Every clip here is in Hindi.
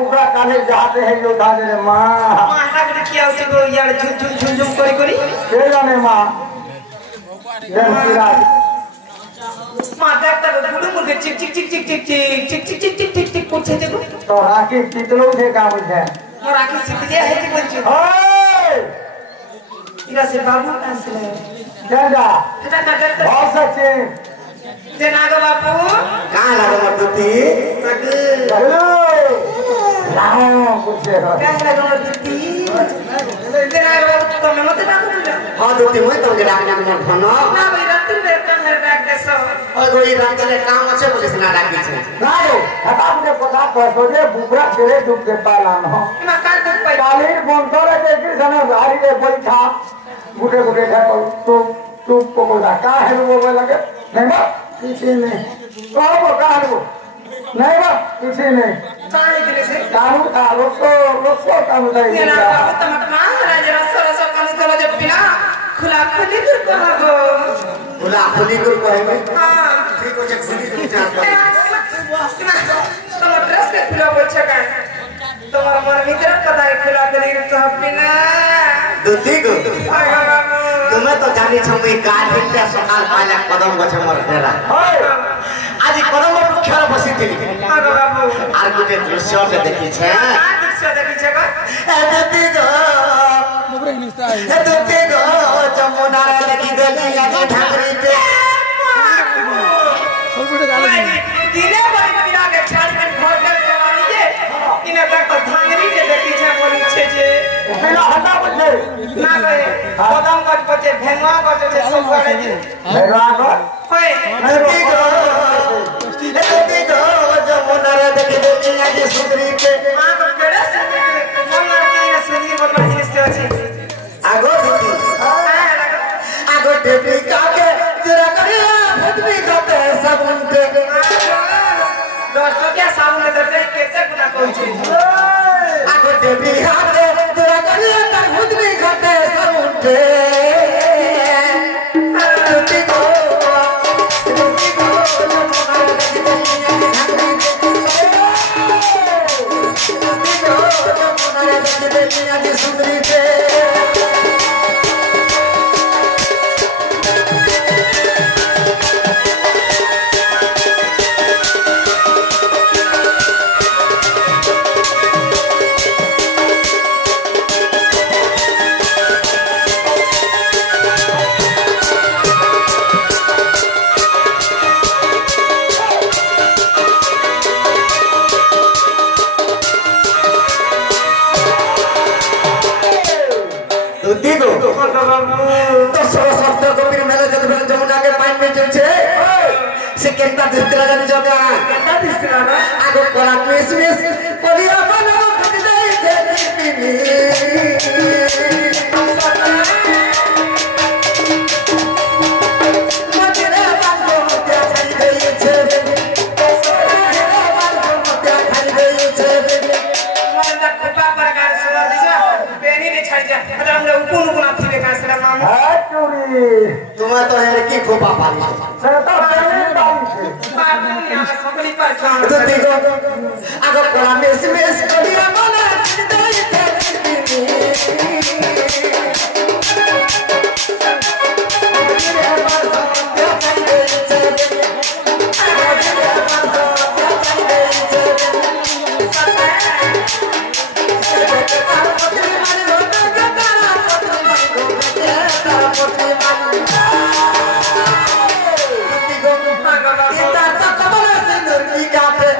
बुबरा काले जाते हैं योद्धा रे मां मां हटा किया उसे को यार झुम करी के जाने मां जय श्री राम मां देखता गुडू मुर्गे चिक चिक चिक चिक चिक चिक चिक चिक चिक चिक चिक पूछे देखो तो राखी कितलो थे काम है और राखी सीख दिया है कि बच्चे ओए इरा से बाबू कांसले जा जा हटा हटा बहुत सच्चे ते नागो बापू कहां लागो मधुती हेलो लाओ कुछ है क्या लागो मधुती ते नागो बापू तो मैं मत डाक हां दुती मैं तो डाक डाक मन फनो ना भाई रात में मेरे बैग दे सो ओए गोई रात के काम আছে বলিস না ডাকি છે लाओ हटा मुझे पता तो जे बुबरा तेरे दुख के पालन हो ना का दुख पाई काली बंदर के किसने भारी के बैठा गुटे गुटे है तू पकोड़ा का है वो लगे नहीं किसी नहीं कहो कहां वो नहीं बा किसी नहीं कहां के से कानू का रोसो काम दई तेरा बाबू तो मत मान राज रसो रसो कानू तो जब पिना खुला खुली कर कहो खुला खुली कर कहेंगे हां ठीक हो जे खुली कर चाहता तुम ड्रेस के खुला बच्चा का तुम्हारा मन भीतर कदा खुला करी तो पिना दुती को तुम्हें तो जानी छमी काल हिंदे सकाल पाले कदम गछ मर देला आज कदम पर खेल बसी थी आगो बाबू आर गुटे दृश्य से देखी छे का दृश्य देखी छे का दुती को जमुना रे देखी देली आज ढाकरी पे दिने बड़ी बिना के छाड़ के घर के जवानी के इने तक धांगरी के देखी छे बोली छे जे बिना हटा बजे ना गए कदम गछ बचे भेंगवा गछ छे सब करे जे मेरा को होय दुती को जमुना रे देखी देली आज सुंदरी पे मां को केड़े से मन के ये सुनी बोल जिनिस के अछि आगो दुती आगो टेपी काके जरा करिया भटवी खाते सब उनके दोस्तों क्या सामने दे केते गुना पहुंचे आगो टेपी खाते जरा करिया तर भटवी खाते सब उनके दुती को सुंदरी पे तो सब शब्द को फिर मेले जब जमुना के पानी में चलছে से केता दिसला जाने जगह केता दिसला ना आगो कोला मिस कोलिया बनो खट जाई दे मजरा बांधो त्या छड़ी गई छे मजरा बांधो त्या छड़ी गई छे मन तक कृपा प्रकार सुना दिसा बेनी ने छड़ जा मतलब हम उकुन उकुन आथी बेका सला मामू है चोरी तुम्हें तो यार की खोपा पाली सरता बेनी बाई छे बाबू यहां सकली पर काम तो देखो आगो कोला मिस कोलिया बनो खट जाई दे आगो बाबू इतना तक बना सिंदूर की काटे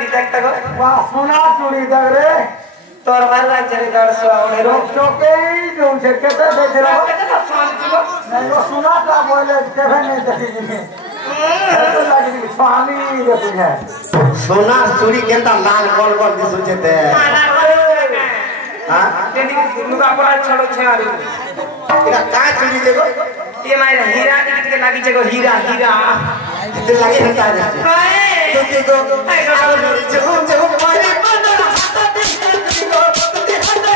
चूड़ी देखता गो वाह सोना चूड़ी देख रे तोर मार लाग चले 150 और लोग चौके जो से कहते देख रहा कितना सोन को नहीं वो सुना था बोले कभी नहीं देखी तो लगी स्वामी देखी है सोना चूड़ी केंता लाल गोल गोल दिसुचे ते माला हां तेनी लुगा पड़ा छोड़ो छारू इना का चूड़ी देखो ये मारे हीरा टिकट के लागी छे गो हीरा हीरा कितने लगे हटा दे देखो जगो जगो मारे बना हाथ दे गो ते हटा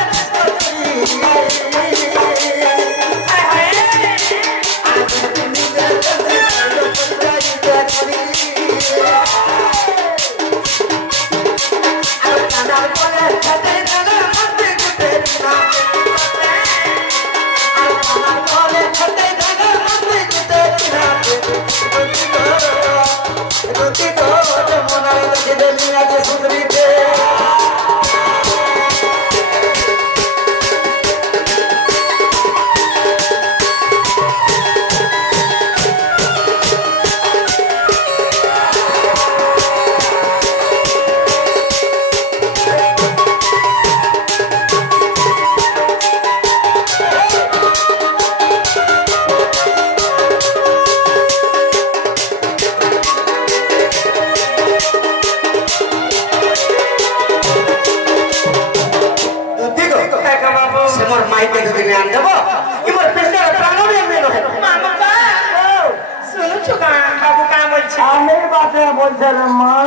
बोलते रे माँ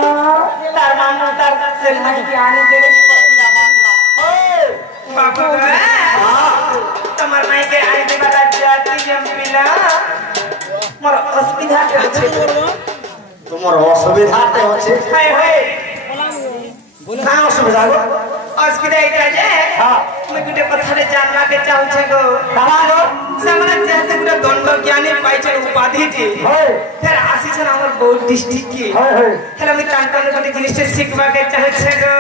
तार मामू तार से लगी की आनी दे रे बाबू तमर माई के आई दे बता जाती हम पिला मोर असुविधा के छे তোমার অসুবিধাতে হচ্ছে हाय हाय না অসুবিধা গো असुविधा इतना जे हां मैं गुटे पत्थरे जानला के चाहू छे गो কারা গো समरा जैसे गुटे दंड ज्ञानी पाई छे उपाधि दी है फिर आसी छे हमर बहुत डिस्ट्रिक्ट की है हेला मैं कांटन गुटे जिनिस शिखवा के चाहे छे गो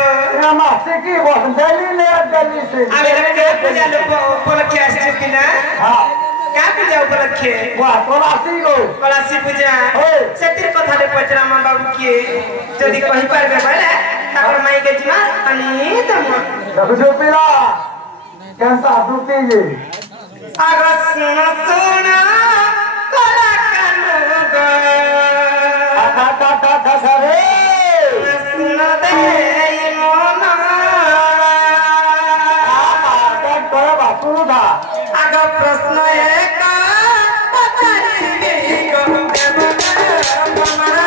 रामा से की बस दिल्ली ले दिल्ली से अबे के पूजा लोग ऊपर के आसे कि ना हां क्या पूजा ऊपर रखे वाह कोलासी गो कलासी पूजा ओए सतिर पथारे पचरा मां बाबू के जदी कहि पारबे भले ठाकुर माई के जिमा अनि तम देखो जो पिला कैसा दूती जी आगा सुन सुन कला कानो ग था रे सुन दे मोना क्या करे बापू था आगा प्रश्न एक पचारी गो देवना कमरा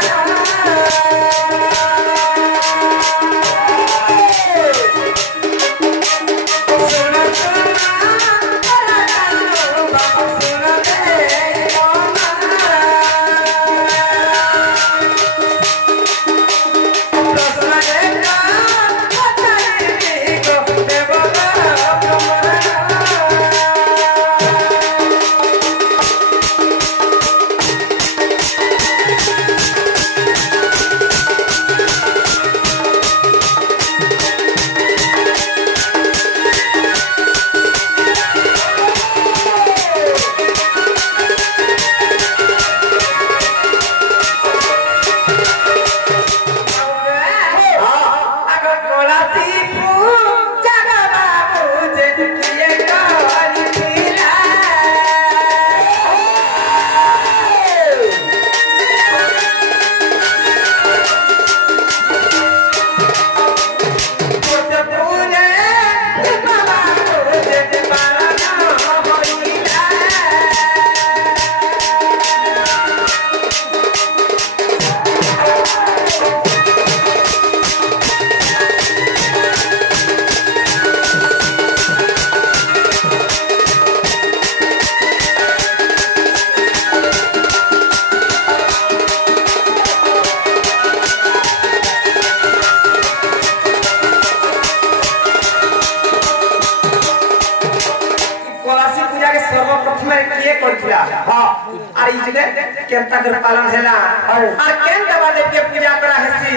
केंता कर पालन हैला और केंता बादे के पूजा करा हेसी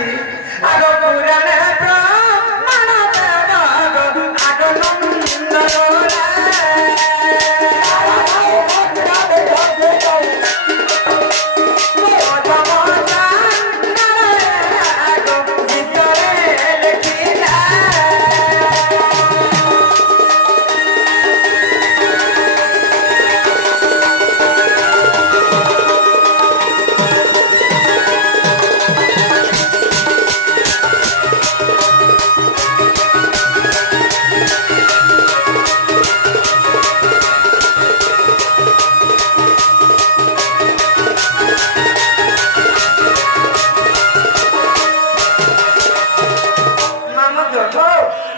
आगो पुराण ब्रह्मण देव आगो नंदरोला आगो भितरे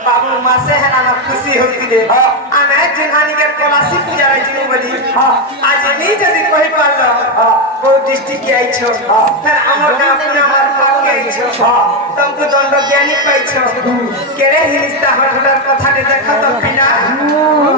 बाबू मासे है ना खुशी होती है आमे जिन्हानी के कोलासी पूजा रही जिनु बली आज नहीं जदी कोई पालो बहुत डिस्ट्रिक्ट के आई छो फिर हमर गांव में हमर पाक के आई छो तुमको दंड ज्ञानी पाई छो केरे हिस्सा हर हर कथा दे देखा तो बिना